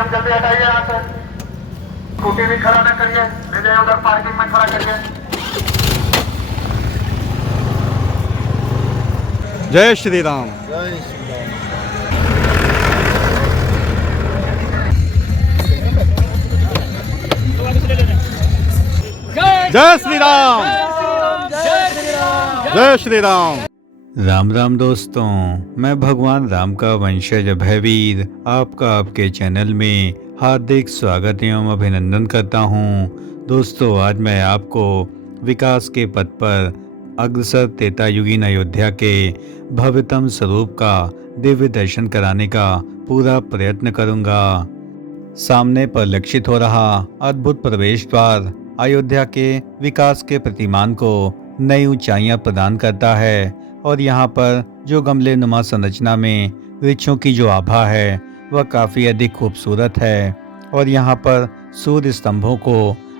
DCM जल्दी हटाइए यहाँ से। स्कूटी भी खड़ा न करिए, ले जाइए उधर पार्किंग में खड़ा करिए। जय श्री राम। जय श्री राम। जय श्री राम। राम राम दोस्तों, मैं भगवान राम का वंशज अभयवीर आपका आपके चैनल में हार्दिक स्वागत एवं अभिनंदन करता हूं। दोस्तों, आज मैं आपको विकास के पथ पर अग्रसर त्रेतायुगीन अयोध्या के भव्यतम स्वरूप का दिव्य दर्शन कराने का पूरा प्रयत्न करूंगा। सामने परिलक्षित हो रहा अद्भुत प्रवेश द्वार अयोध्या के विकास के प्रतिमान को नई ऊंचाइयां प्रदान करता है और यहाँ पर जो गमले नुमा संरचना में वृक्षों की जो आभा है वह काफ़ी अधिक खूबसूरत है और यहाँ पर सूर्य स्तंभों को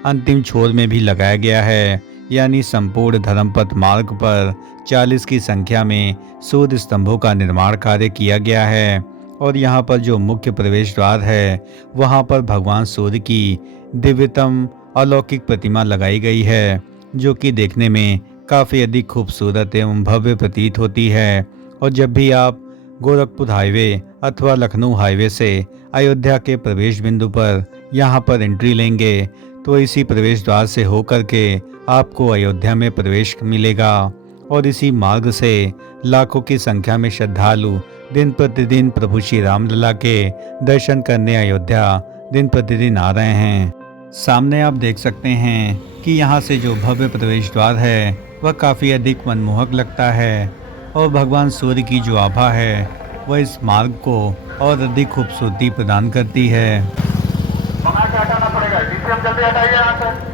अंतिम छोर में भी लगाया गया है, यानी संपूर्ण धर्मपथ मार्ग पर 40 की संख्या में सूर्य स्तंभों का निर्माण कार्य किया गया है। और यहाँ पर जो मुख्य प्रवेश द्वार है वहाँ पर भगवान सूर्य की दिव्यतम अलौकिक प्रतिमा लगाई गई है, जो कि देखने में काफ़ी अधिक खूबसूरत एवं भव्य प्रतीत होती है। और जब भी आप गोरखपुर हाईवे अथवा लखनऊ हाईवे से अयोध्या के प्रवेश बिंदु पर यहाँ पर एंट्री लेंगे तो इसी प्रवेश द्वार से होकर के आपको अयोध्या में प्रवेश मिलेगा। और इसी मार्ग से लाखों की संख्या में श्रद्धालु दिन प्रतिदिन प्रभु श्री रामलला के दर्शन करने अयोध्या दिन प्रतिदिन आ रहे हैं। सामने आप देख सकते हैं कि यहाँ से जो भव्य प्रवेश द्वार है वह काफ़ी अधिक मनमोहक लगता है और भगवान सूर्य की जो आभा है वह इस मार्ग को और अधिक खूबसूरती प्रदान करती है। बना के हटाना पड़ेगा, डीसीएम जल्दी हटाइए यहाँ से।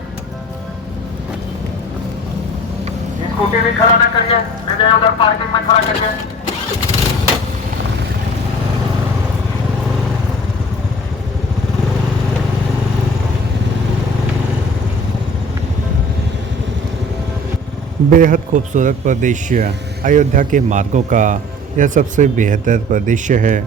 स्कूटी भी खड़ा न करिए, ले जाइए उधर पार्किंग में खड़ा करिए। बेहद खूबसूरत परिदृश्य अयोध्या के मार्गों का यह सबसे बेहतर परिदृश्य है।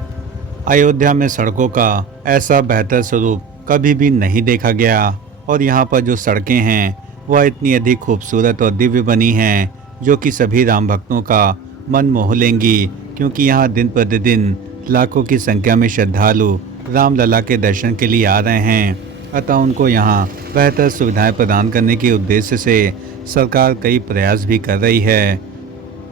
अयोध्या में सड़कों का ऐसा बेहतर स्वरूप कभी भी नहीं देखा गया और यहाँ पर जो सड़कें हैं वह इतनी अधिक खूबसूरत और दिव्य बनी हैं जो कि सभी राम भक्तों का मन मोह लेंगी, क्योंकि यहाँ दिन प्रतिदिन लाखों की संख्या में श्रद्धालु रामलला के दर्शन के लिए आ रहे हैं। अतः उनको यहाँ बेहतर सुविधाएं प्रदान करने के उद्देश्य से सरकार कई प्रयास भी कर रही है।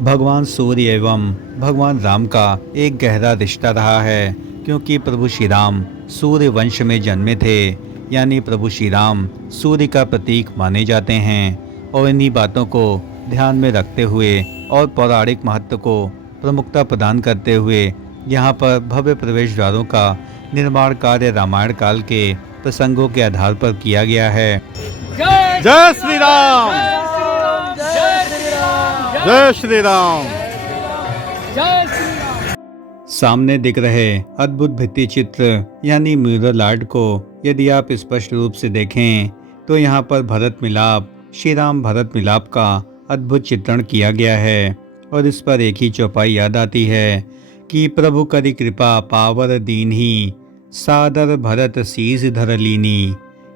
भगवान सूर्य एवं भगवान राम का एक गहरा रिश्ता रहा है, क्योंकि प्रभु श्री राम सूर्य वंश में जन्मे थे, यानी प्रभु श्री राम सूर्य का प्रतीक माने जाते हैं। और इन्हीं बातों को ध्यान में रखते हुए और पौराणिक महत्व को प्रमुखता प्रदान करते हुए यहाँ पर भव्य प्रवेश द्वारों का निर्माण कार्य रामायण काल के प्रसंगों के आधार पर किया गया है। जय श्री राम। जय श्री राम। सामने दिख रहे अद्भुत भित्ति चित्र यानी म्यूरल आर्ट को यदि आप स्पष्ट रूप से देखें तो यहाँ पर भरत मिलाप, श्री राम भरत मिलाप का अद्भुत चित्रण किया गया है। और इस पर एक ही चौपाई याद आती है कि प्रभु करी कृपा पावर दीन्ही, सादर भरत शीस धर लीनी।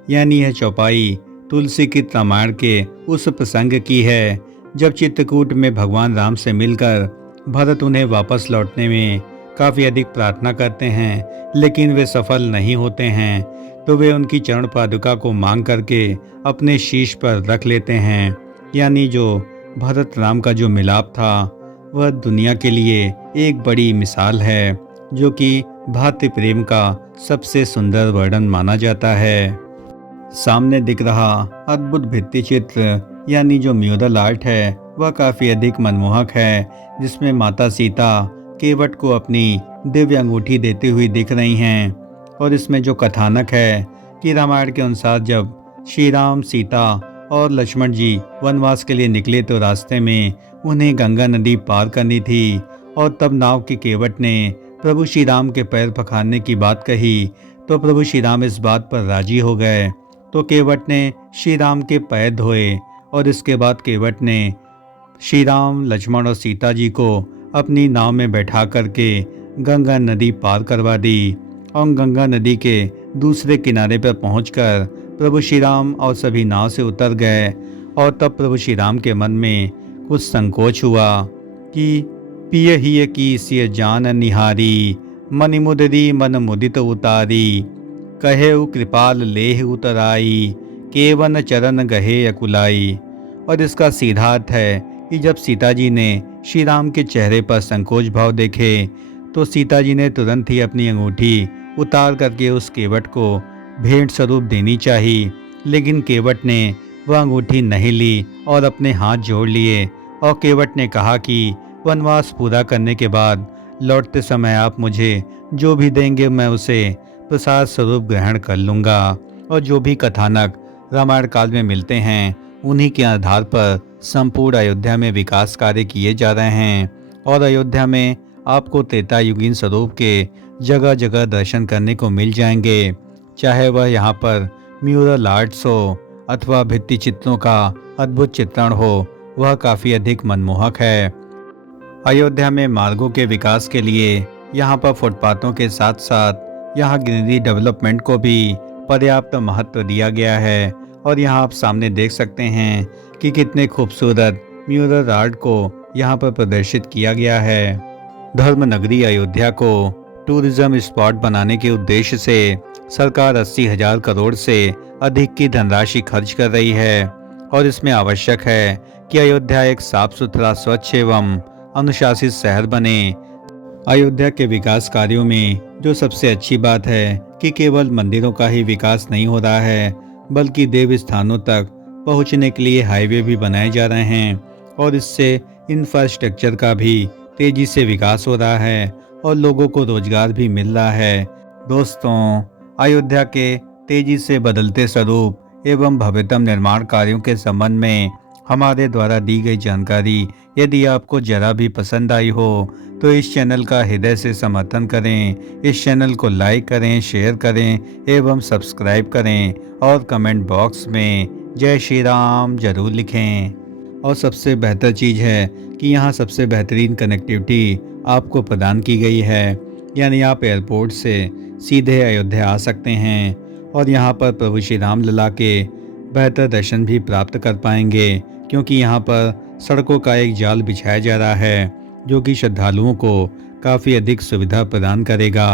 यानी यह चौपाई तुलसी की रामायण के उस प्रसंग की है जब चित्रकूट में भगवान राम से मिलकर भरत उन्हें वापस लौटने में काफ़ी अधिक प्रार्थना करते हैं, लेकिन वे सफल नहीं होते हैं। तो वे उनकी चरण पादुका को मांग करके अपने शीश पर रख लेते हैं। यानी जो भरत राम का जो मिलाप था वह दुनिया के लिए एक बड़ी मिसाल है, जो कि भातृ प्रेम का सबसे सुंदर वर्णन माना जाता है। सामने दिख रहा अद्भुत भित्ति चित्र यानी जो म्यूरल आर्ट है वह काफ़ी अधिक मनमोहक है, जिसमें माता सीता केवट को अपनी दिव्य अंगूठी देती हुई दिख रही हैं। और इसमें जो कथानक है कि रामायण के अनुसार जब श्री राम, सीता और लक्ष्मण जी वनवास के लिए निकले तो रास्ते में उन्हें गंगा नदी पार करनी थी और तब नाव के केवट ने प्रभु श्री राम के पैर पखारने की बात कही तो प्रभु श्री राम इस बात पर राजी हो गए। तो केवट ने श्री राम के पैर धोए और इसके बाद केवट ने श्री राम, लक्ष्मण और सीता जी को अपनी नाव में बैठा करके गंगा नदी पार करवा दी और गंगा नदी के दूसरे किनारे पर पहुंचकर प्रभु श्री राम और सभी नाव से उतर गए। और तब प्रभु श्री राम के मन में कुछ संकोच हुआ कि पिय हिय की सिय जान निहारी, मन मुदरी मन मुदित उतारी, कहेउ कृपाल लेह उतराई, केवन चरण गहे अकुलाई। और इसका सीधा अर्थ है कि जब सीता जी ने श्री राम के चेहरे पर संकोच भाव देखे तो सीता जी ने तुरंत ही अपनी अंगूठी उतार करके उस केवट को भेंट स्वरूप देनी चाहिए, लेकिन केवट ने वह अंगूठी नहीं ली और अपने हाथ जोड़ लिए। और केवट ने कहा कि वनवास पूरा करने के बाद लौटते समय आप मुझे जो भी देंगे मैं उसे प्रसाद स्वरूप ग्रहण कर लूँगा। और जो भी कथानक रामायण काल में मिलते हैं उन्हीं के आधार पर संपूर्ण अयोध्या में विकास कार्य किए जा रहे हैं। और अयोध्या में आपको त्रेता युगीन स्वरूप के जगह जगह दर्शन करने को मिल जाएंगे, चाहे वह यहाँ पर म्यूरल आर्ट्स हो अथवा भित्ति चित्रों का अद्भुत चित्रण हो, वह काफ़ी अधिक मनमोहक है। अयोध्या में मार्गों के विकास के लिए यहाँ पर फुटपाथों के साथ साथ यहाँ ग्रीनरी डेवलपमेंट को भी पर्याप्त महत्व दिया गया है। और यहाँ आप सामने देख सकते हैं कि कितने खूबसूरत म्यूरल आर्ट को यहाँ पर प्रदर्शित किया गया है। धर्म नगरी अयोध्या को टूरिज्म स्पॉट बनाने के उद्देश्य से सरकार 80,000 करोड़ से अधिक की धनराशि खर्च कर रही है। और इसमें आवश्यक है कि अयोध्या एक साफ सुथरा, स्वच्छ एवं अनुशासित शहर बने। अयोध्या के विकास कार्यों में जो सबसे अच्छी बात है कि केवल मंदिरों का ही विकास नहीं हो रहा है, बल्कि देव स्थानों तक पहुंचने के लिए हाईवे भी बनाए जा रहे हैं। और इससे इंफ्रास्ट्रक्चर का भी तेजी से विकास हो रहा है और लोगों को रोजगार भी मिल रहा है। दोस्तों, अयोध्या के तेजी से बदलते स्वरूप एवं भव्यतम निर्माण कार्यों के संबंध में हमारे द्वारा दी गई जानकारी यदि आपको जरा भी पसंद आई हो तो इस चैनल का हृदय से समर्थन करें। इस चैनल को लाइक करें, शेयर करें एवं सब्सक्राइब करें और कमेंट बॉक्स में जय श्री राम जरूर लिखें। और सबसे बेहतर चीज़ है कि यहाँ सबसे बेहतरीन कनेक्टिविटी आपको प्रदान की गई है, यानी आप एयरपोर्ट से सीधे अयोध्या आ सकते हैं और यहाँ पर प्रभु श्री राम लला के बेहतर दर्शन भी प्राप्त कर पाएंगे, क्योंकि यहाँ पर सड़कों का एक जाल बिछाया जा रहा है जो कि श्रद्धालुओं को काफ़ी अधिक सुविधा प्रदान करेगा।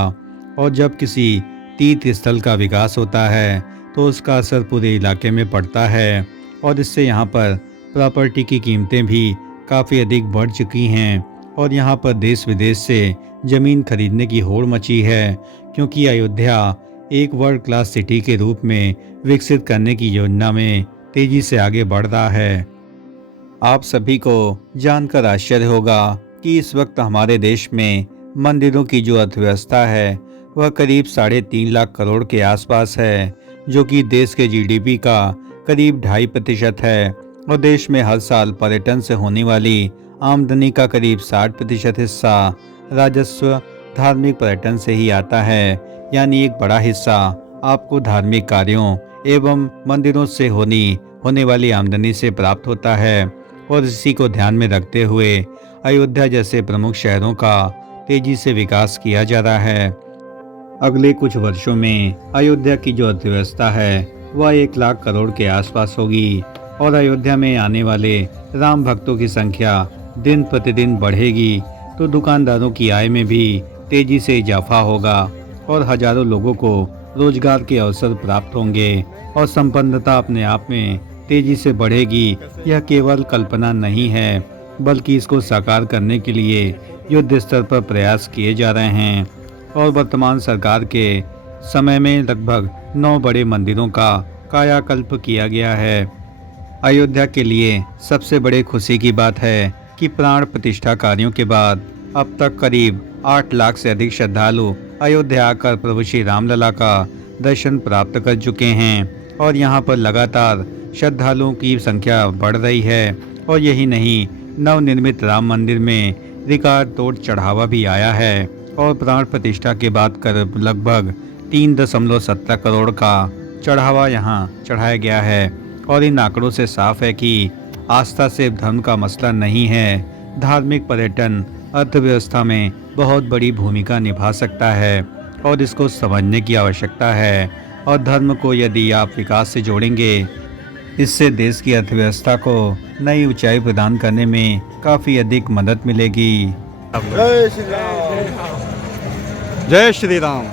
और जब किसी तीर्थ स्थल का विकास होता है तो उसका असर पूरे इलाके में पड़ता है और इससे यहाँ पर प्रॉपर्टी की कीमतें भी काफ़ी अधिक बढ़ चुकी हैं और यहाँ पर देश विदेश से ज़मीन खरीदने की होड़ मची है, क्योंकि अयोध्या एक वर्ल्ड क्लास सिटी के रूप में विकसित करने की योजना में तेज़ी से आगे बढ़ रहा है। आप सभी को जानकर आश्चर्य होगा कि इस वक्त हमारे देश में मंदिरों की जो अर्थव्यवस्था है वह करीब 3.5 लाख करोड़ के आसपास है, जो कि देश के जीडीपी का करीब 2.5% है। और देश में हर साल पर्यटन से होने वाली आमदनी का करीब 60% हिस्सा राजस्व धार्मिक पर्यटन से ही आता है, यानी एक बड़ा हिस्सा आपको धार्मिक कार्यों एवं मंदिरों से होने वाली आमदनी से प्राप्त होता है। और इसी को ध्यान में रखते हुए अयोध्या जैसे प्रमुख शहरों का तेजी से विकास किया जा रहा है। अगले कुछ वर्षों में अयोध्या की जो अर्थव्यवस्था है वह 1 लाख करोड़ के आसपास होगी और अयोध्या में आने वाले राम भक्तों की संख्या दिन प्रतिदिन बढ़ेगी, तो दुकानदारों की आय में भी तेजी से इजाफा होगा और हजारों लोगों को रोजगार के अवसर प्राप्त होंगे और संपन्नता अपने आप में तेजी से बढ़ेगी। यह केवल कल्पना नहीं है, बल्कि इसको साकार करने के लिए युद्ध स्तर पर प्रयास किए जा रहे हैं। और वर्तमान सरकार के समय में लगभग 9 बड़े मंदिरों का कायाकल्प किया गया है। अयोध्या के लिए सबसे बड़े खुशी की बात है कि प्राण प्रतिष्ठा कार्यों के बाद अब तक करीब 8 लाख से अधिक श्रद्धालु अयोध्या आकर प्रभु श्री रामलला का दर्शन प्राप्त कर चुके हैं और यहाँ पर लगातार श्रद्धालुओं की संख्या बढ़ रही है। और यही नहीं, नवनिर्मित राम मंदिर में रिकॉर्ड तोड़ चढ़ावा भी आया है और प्राण प्रतिष्ठा के बाद कर लगभग 3.17 करोड़ का चढ़ावा यहाँ चढ़ाया गया है। और इन आंकड़ों से साफ है कि आस्था से धर्म का मसला नहीं है, धार्मिक पर्यटन अर्थव्यवस्था में बहुत बड़ी भूमिका निभा सकता है। और इसको समझने की आवश्यकता है। और धर्म को यदि आप विकास से जोड़ेंगे, इससे देश की अर्थव्यवस्था को नई ऊंचाई प्रदान करने में काफ़ी अधिक मदद मिलेगी। जय श्री राम। जय श्री राम।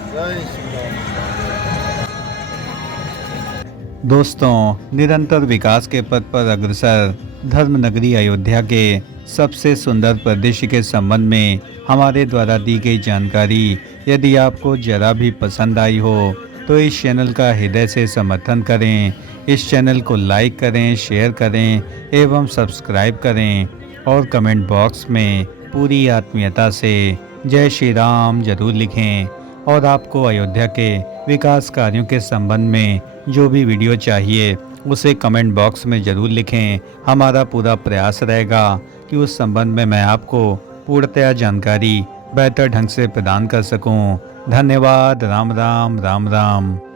दोस्तों, निरंतर विकास के पथ पर अग्रसर धर्म नगरी अयोध्या के सबसे सुंदर परिदृश्य के संबंध में हमारे द्वारा दी गई जानकारी यदि आपको जरा भी पसंद आई हो तो इस चैनल का हृदय से समर्थन करें। इस चैनल को लाइक करें, शेयर करें एवं सब्सक्राइब करें और कमेंट बॉक्स में पूरी आत्मीयता से जय श्री राम जरूर लिखें। और आपको अयोध्या के विकास कार्यों के संबंध में जो भी वीडियो चाहिए उसे कमेंट बॉक्स में ज़रूर लिखें। हमारा पूरा प्रयास रहेगा कि उस संबंध में मैं आपको पूर्णतया जानकारी बेहतर ढंग से प्रदान कर सकूं। धन्यवाद। राम राम राम राम।